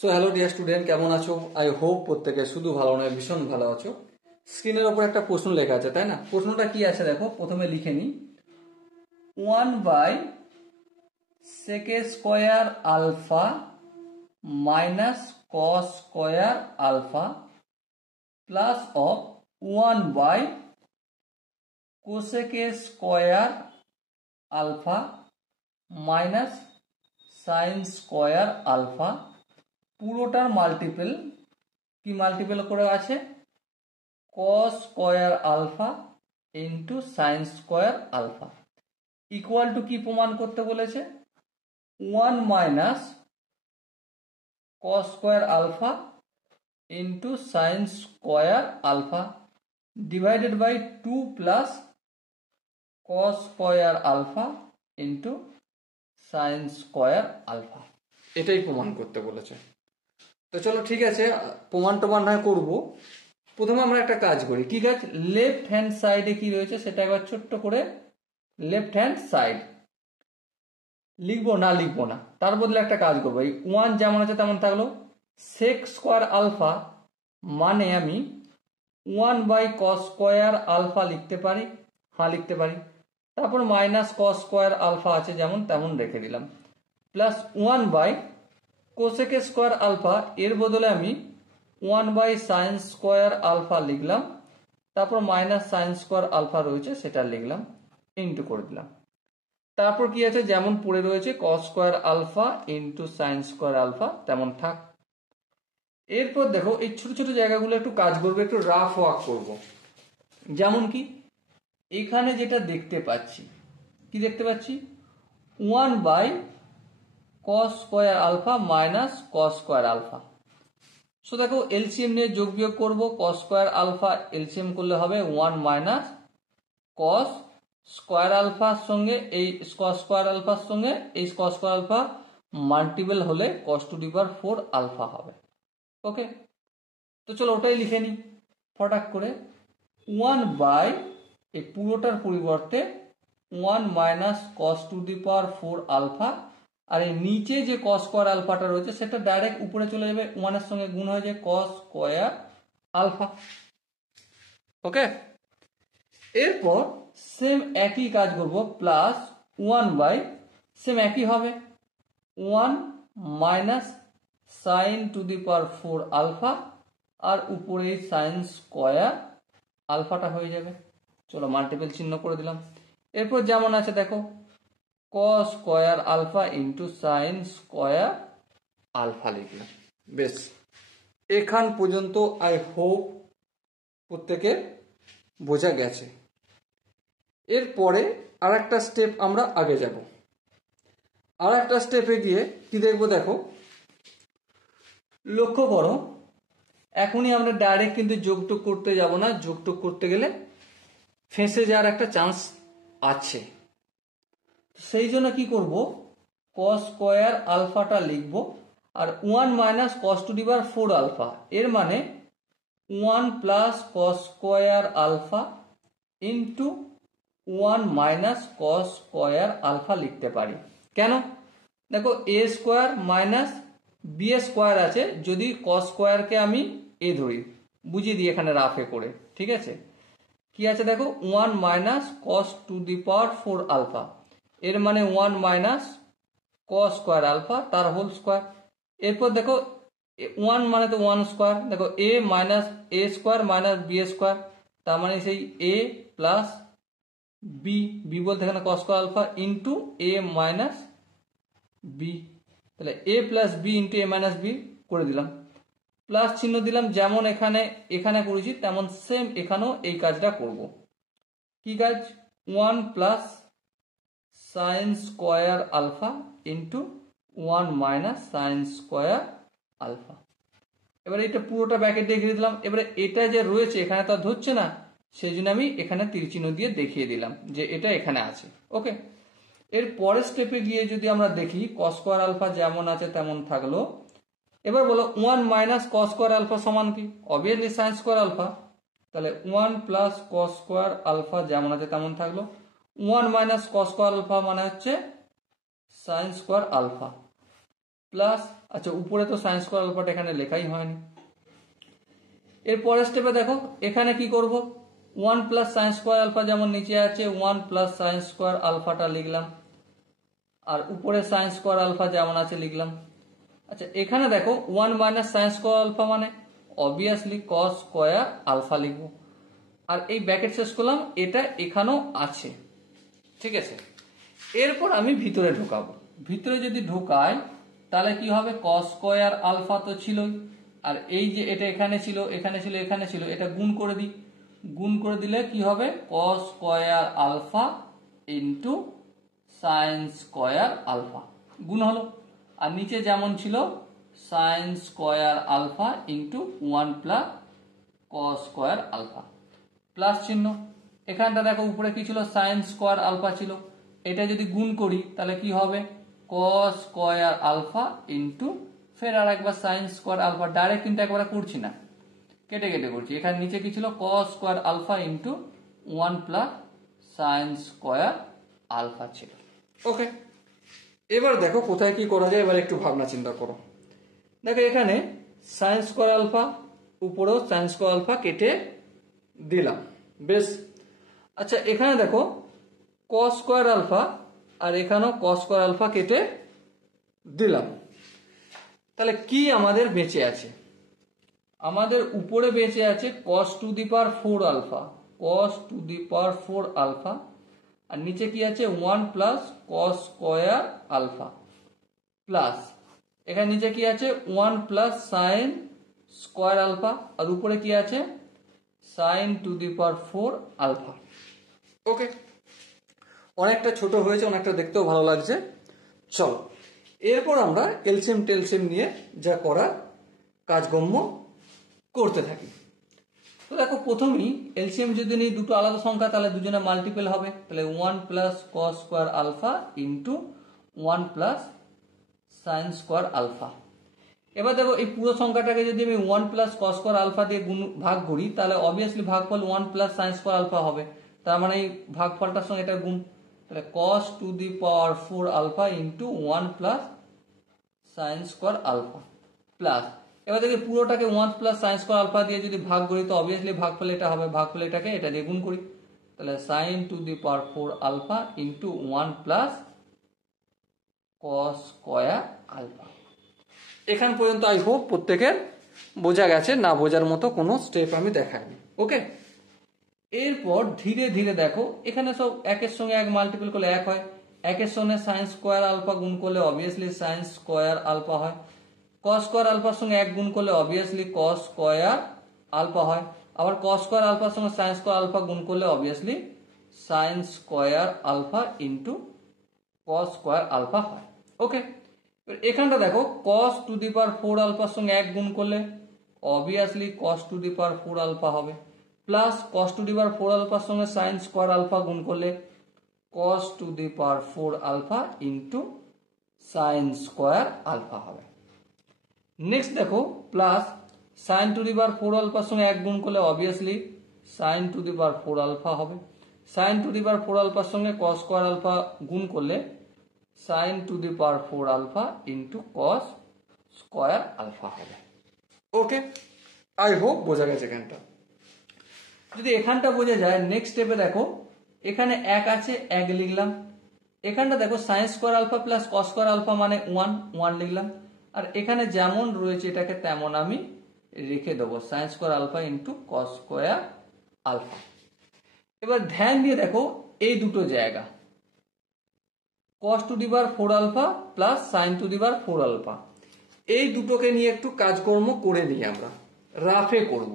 So hello dear student, কেমন আছো? I hope প্রত্যেকে শুধু ভালো নয় ভীষণ ভালো আছো। স্ক্রিনের ওপর একটা প্রশ্ন লেখা আছে, তাই না? প্রশ্নটা কি আছে দেখো, প্রথমে লিখে নি 1/sec² alpha minus cos square alpha plus of 1/cosec² alpha minus sine square alpha, পুরোটার মাল্টিপল কি মাল্টিপল করে আছে cos square alpha into sine square alpha equal to কি প্রমাণ করতে বলেছে 1 minus cos square alpha into sine square alpha divided by 2 plus cos square alpha into sine square alpha, এটাই প্রমাণ করতে বলেছে। তো চলো ঠিক আছে, প্রমাণ টমান হয় করবো। প্রথমে আমরা একটা কাজ করি। কি কাজ? লেফট হ্যান্ড সাইডে কি রয়েছে সেটা একবার ছোট্ট করে লেফট হ্যান্ড সাইড লিখবো না, তার বদলে একটা কাজ করবো। এই 1 যেমন আছে তেমন থাকলো, সেক স্কোয়ার আলফা মানে আমি 1/cos স্কোয়ার আলফা লিখতে পারি, লিখতে পারি। তারপর মাইনাস কস স্কোয়ার আলফা আছে যেমন তেমন রেখে দিলাম, প্লাস 1/cosec² আলফা, এর বদলে আমি 1/sin স্কোয়ার আলফা লিখলাম, তারপর মাইনাস সাইন স্কোয়ার আলফা রয়েছে সেটা লিখলাম, ইন্টু করে দিলাম। তারপর কি আছে যেমন পড়ে রয়েছে cos square alpha into sine square alpha তেমন থাক। এরপর দেখো এই ছোট ছোট জায়গাগুলো একটু কাজ করবো, একটু রাফ ওয়ার্ক করব। যেমন কি এখানে যেটা দেখতে পাচ্ছি, কি দেখতে পাচ্ছি 1/cos square alpha minus cos square alpha. So দেখো এলসিএম নিয়ে যোগ বিয়োগ করবো, কস স্কোয়ার আলফা এলসিএম করলে হবে 1 মাইনাস কস স্কোয়ার আলফার সঙ্গে এই কস স্কোয়ার আলফার সঙ্গে এই কস স্কোয়ার আলফা মাল্টিপল হলে cos to the power 4 alpha হবে। ওকে, তো চলো ওটাই লিখে নিই ফটাক করে। 1 বাই এই পুরোটার পরিবর্তে 1 minus cos to the power 4 alpha, আর এই নিচে যে কস স্কোয়ার আলফাটা রয়েছে সেটা ডাইরেক্ট উপরে চলে যাবে, 1 এর সঙ্গে গুণ হয়ে যায় কস স্কোয়ার আলফা। ওকে, এরপর সেম একই কাজ করব, প্লাস 1 বাই সেম একই হবে 1 minus sine to the power 4 alpha, আর উপরে সাইন স্কোয়ার আলফাটা হয়ে যাবে। চলো মাল্টিপল চিহ্ন করে দিলাম। এরপর যেমন আছে দেখো cos square alpha into sine square alpha লিখলাম। বেশ, এখান পর্যন্ত আই হোপ প্রত্যেকের বোঝা গেছে। এরপরে আর একটা স্টেপ আমরা আগে যাব। আর একটা স্টেপে গিয়ে কি দেখবো দেখো, লক্ষ্য করো এখনই আমরা ডাইরেক্ট কিন্তু যোগটুক করতে যাব না, যোগটুক করতে গেলে ফেঁসে যাওয়ার একটা চান্স আছে। সেই জন্য কি করব, কস স্কোয়ার আলফাটা লিখব, আর 1 minus cos to the power 4 alpha, এর মানে 1 plus cos square alpha into 1 minus cos square alpha লিখতে পারি। কেন? দেখো A square minus B square আছে, যদি কস স্কোয়ারকে আমি এ ধরি, বুঝিয়ে দিই এখানে রাফে করে, ঠিক আছে? কি আছে দেখো 1 minus cos to the power 4 alpha, এর মানে 1 মাইনাস কস স্কোয়ার আলফা তার হোল স্কোয়ার। এরপর দেখো 1 মানে তো 1 স্কোয়ার, দেখো A minus A square minus B square, তার মানে সেই এ প্লাস বি, বি বলতে এখানে cos square alpha into A minus B, তাহলে A plus B into A minus B করে দিলাম, প্লাস চিহ্ন দিলাম। যেমন এখানে করেছি তেমন সেম এখানেও এই কাজটা করব। কি কাজ? 1 plus sine square alpha into 1 minus sine square alpha. এবারে এটা পুরোটা ব্র্যাকেট দিয়ে ঘিরে দিলাম। এবারে এটা যে রয়েছে এখানে তো ধরছে না, সেই জন্য আমি এখানে তীর চিহ্ন দিয়ে দেখিয়ে দিলাম যে এটা এখানে আছে। ওকে, এর পরের স্টেপে গিয়ে যদি আমরা দেখি কস স্কোয়ার আলফা যেমন আছে তেমন থাকলো। এবার বলো 1 মাইনাস কস স্কোয়ার আলফা সমান কি? অবভিয়াসলি সাইন স্কোয়ার আলফা, তাহলে 1 প্লাস কস স্কোয়ার আলফা যেমন আছে তেমন থাকলো। 1 মাইনাস কস স্কোয়ার আলফা মানে হচ্ছে সাইন স্কোয়ার আলফা, প্লাস আচ্ছা, উপরে তো সাইন স্কোয়ার আলফাটা এখানে লেখাই হয়নি। এর পরের স্টেপে দেখো এখানে কি করব, 1 প্লাস সাইন স্কোয়ার আলফা যেমন নিচে আছে 1 প্লাস সাইন স্কোয়ার আলফাটা লিখলাম, আর উপরে সাইন স্কোয়ার আলফা যেমন আছে লিখলাম। আচ্ছা, এখানে দেখো 1 মাইনাস সাইন স্কোয়ার আলফা মানে অবভিয়াসলি কস স্কোয়ার আলফা লিখবো, আর এই ব্র্যাকেট শেষ করলাম, এটা এখানেও আছে। ঠিক আছে, এরপর আমি ভিতরে ঢোকাবো। ভিতরে যদি ঢোকাই তাহলে কি হবে, কস স্কোয়ার আলফা তো ছিলই, আর এই যে এটা এখানে ছিল এখানে ছিল এখানে ছিল, এটা গুণ করে দিই। গুণ করে দিলে কি হবে, cos square alpha into sine square alpha গুণ হলো, আর নিচে যেমন ছিল sine square alpha into 1 plus cos square alpha plus চিহ্ন। এখানটা দেখো উপরে কি ছিল, সাইন স্কোয়ার আলফা ছিল, এটা যদি গুণ করি তাহলে কি হবে, কস স্কোয়ার আলফা ইন্টু ফের আর একবার সাইন স্কোয়ার আলফা, ডাইরেক্ট কিন্তু একবারে করছি না, কেটে কেটে করছি। এখানে নিচে কি ছিল, cos square alpha into 1 plus sine square alpha ছিল। ওকে, এবার দেখো কোথায় কি করা যায়, এবার একটু ভাবনা চিন্তা করো। দেখো এখানে সাইন স্কোয়ার আলফা, উপরেও সাইন স্কোয়ার আলফা কেটে দিলাম, বেশ। আচ্ছা, এখানে দেখো কস স্কোয়ার আলফা, আর এখানেও কস স্কোয়ার আলফা কেটে দিলাম। তাহলে কি আমাদের বেঁচে আছে, আমাদের উপরে বেঁচে আছে cos to the power 4 alpha, cos to the power 4 alpha, আর নিচে কি আছে 1 plus cos square alpha plus এখানে নিচে কি আছে 1 প্লাস সাইন স্কোয়ার আলফা, আর উপরে কি আছে সাইন to the power 4 alpha. Okay, অনেকটা ছোট হয়েছে, অনেকটা দেখতেও ভালো লাগছে। চলো এরপর আমরা এলসিএম টেলসিএম নিয়ে যা করার কাজকর্ম করতে থাকি। তো দেখো প্রথমেই এলসিএম যদি নিই দুটো আলাদা সংখ্যা, তাহলে দুজনে মাল্টিপল হবে, তাহলে 1 plus cos square alpha into 1 plus sine square alpha. এবার দেখো এই পুরো সংখ্যাটাকে যদি আমি 1 প্লাস কস স্কোয়ার আলফা দিয়ে ভাগ করি, তাহলে অবভিয়াসলি ভাগফল 1 প্লাস সাইন স্কোয়ার আলফা হবে, তার মানে এই ভাগফলটার সঙ্গে এটা গুণ, তাহলে cos to the power 4 alpha into 1 plus sine square alpha plus, এবার দেখি পুরোটাকে 1 প্লাস সাইন স্কোয়ার আলফা দিয়ে যদি ভাগ করি তো অবভিয়াসলি ভাগফল এটা হবে, ভাগফল এটাকে এটা দিয়ে গুণ করি, তাহলে sine to the power 4 alpha into 1 plus cos square alpha. এখান পর্যন্ত আই হোপ প্রত্যেকের বোঝা গেছে, না বোঝার মতো কোনো স্টেপ আমি দেখাইনি। ওকে, এরপর ধীরে ধীরে দেখো এখানে সব একের সঙ্গে এক মাল্টিপল করলে এক হয়, একের সঙ্গে সাইন স্কোয়ার আলফা গুণ করলে অবভিয়াসলি সাইন স্কোয়ার আলফা হয়, কস স্কোয়ার আলফার সঙ্গে এক গুণ করলে অবভিয়াসলি কস স্কোয়ার আলফা হয়, আবার কস স্কোয়ার আলফার সঙ্গে সাইন স্কোয়ার আলফা গুণ করলে obviously sine square alpha into cos square alpha হয়। ওকে, এখানটা দেখো cos টু দি পাওয়ার 4 আলফার সঙ্গে এক গুণ করলে obviously cos to the power 4 alpha হবে, plus cos to the power 4 আলফার সঙ্গে সাইন স্কোয়ার আলফা গুণ করলে cos to the power 4 alpha into sine square alpha হবে। নেক্সট দেখো plus sine to the power 4 আলফার সঙ্গে এক গুণ করলে obviously sine to the power 4 alpha হবে, সাইন টু দি পাওয়ার 4 আলফার সঙ্গে cos স্কোয়ার আলফা গুণ করলে sign to the power 4 alpha into cos square alpha হবে। ওকে, আই হোপ বোঝা গেছে এখানটা। যদি এখানটা বোঝা যায়, নেক্সট স্টেপে দেখো এখানে এক আছে, এক লিখলাম, এখানটা দেখো sine square alpha plus cos square alpha মানে 1 লিখলাম, আর এখানে যেমন রয়েছে এটাকে তেমন আমি রেখে দেবো, sine square alpha into cos square alpha. এবার ধ্যান দিয়ে দেখো এই দুটো জায়গা cos to the power 4 alpha plus sine to the power 4 alpha, এই দুটোকে নিয়ে একটু কাজকর্ম করে নিই, আমরা রাফে করব।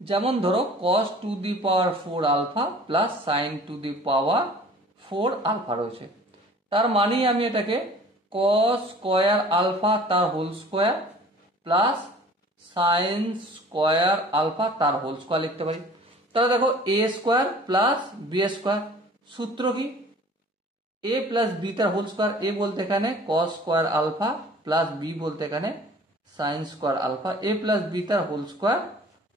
যেমন ধরো cos to the power 4 alpha plus sine to the power 4 alpha রয়েছে, তার মানেই আমি এটাকে cos স্কোয়ার আলফা তার whole square plus sine square alpha তার হোল স্কোয়ার লিখতে পারি। তাহলে দেখো A square plus B square, সূত্র কি a প্লাস বি তার হোল স্কোয়ার, এ বলতে এখানে cos square alpha plus B বলতে এখানে sine square alpha, A plus B তার whole square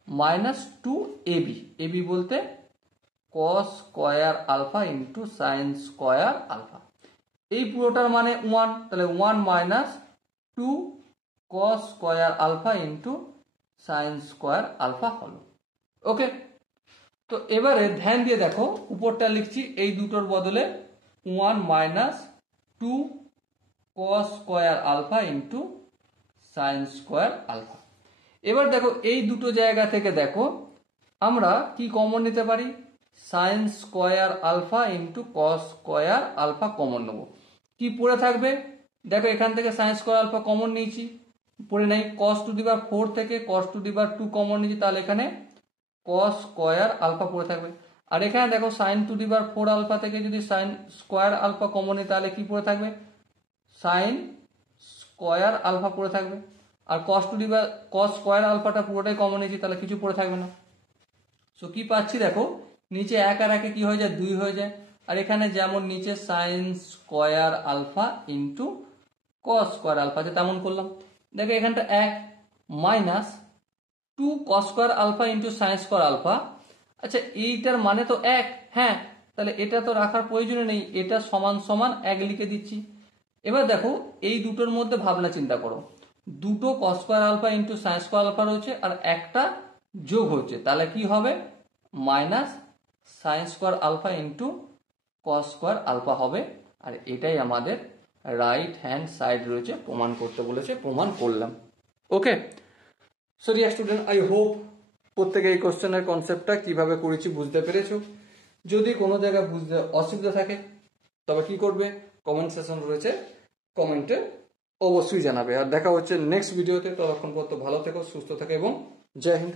minus 2ab, ab বলতে cos square alpha into sine square alpha. এই পুরোটার মানে 1, তাহলে 1 minus 2 cos square alpha into sine square alpha হলো। Okay, তো এবারে ধ্যান দিয়ে দেখো, উপরটা লিখছি এই দুটোর বদলে 1 minus 2 cos square alpha into sine square alpha. এবার দেখো এই দুটো জায়গা থেকে দেখো আমরা কি কমন নিতে পারি, sine square alpha into cos square alpha common নেব। কি পড়ে থাকবে দেখো, এখান থেকে সাইন স্কোয়ার আলফা কমন নিয়েছি, পড়ে নেই কস টু দি পাওয়ার 4 থেকে কস টু দি পাওয়ার 2 কমন নিয়েছি, তাহলে এখানে কস স্কোয়ার আলফা পড়ে থাকবে। আর এখানে দেখো sine to the power 4 alpha থেকে যদি সাইন স্কোয়ার আলফা কমন নিই তাহলে কি পড়ে থাকবে, সাইন স্কোয়ার আলফা পড়ে থাকবে। আর কস to the power cos square আলফাটা পুরোটাই কমন নিয়েছি, তাহলে কিছু পড়ে থাকবে না। সো কি পাচ্ছি দেখো, নিচে 1 আর 1 কি হয়ে যায়, 2 হয়ে যায়। আর এখানে যেমন নিচে sine square alpha into cos square alpha আছে তেমন করলাম। দেখো এখানটা 1 minus 2 cos square alpha into sine square alpha. আচ্ছা এইটার মানে তো 1, হ্যাঁ, তাহলে এটা তো রাখার প্রয়োজন নেই, এটা সমান সমান 1 লিখে দিচ্ছি। এবার দেখো এই দুটোর মধ্যে ভাবনা চিন্তা করো, দুটো cos square alpha into sine square alpha রয়েছে আর একটা যোগ হচ্ছে, তাহলে কি হবে, minus sine square alpha into cos square alpha হবে। আর এটাই আমাদের রাইট হ্যান্ড সাইড রয়েছে, প্রমাণ করতে বলেছে, প্রমাণ করলাম। Okay, so dear student, I hope প্রত্যেকে এই কোশ্চেনের কনসেপ্টটা কিভাবে করেছি বুঝতে পেরেছো। যদি কোনো জায়গায় বুঝতে অসুবিধা থাকে তবে কি করবে, কমেন্ট সেকশন রয়েছে, কমেন্টে অবশ্যই জানাবে। আর দেখা হচ্ছে নেক্সট ভিডিওতে, ততক্ষণ পর্যন্ত ভালো থেকো, সুস্থ থেকো এবং জয় হিন্দ।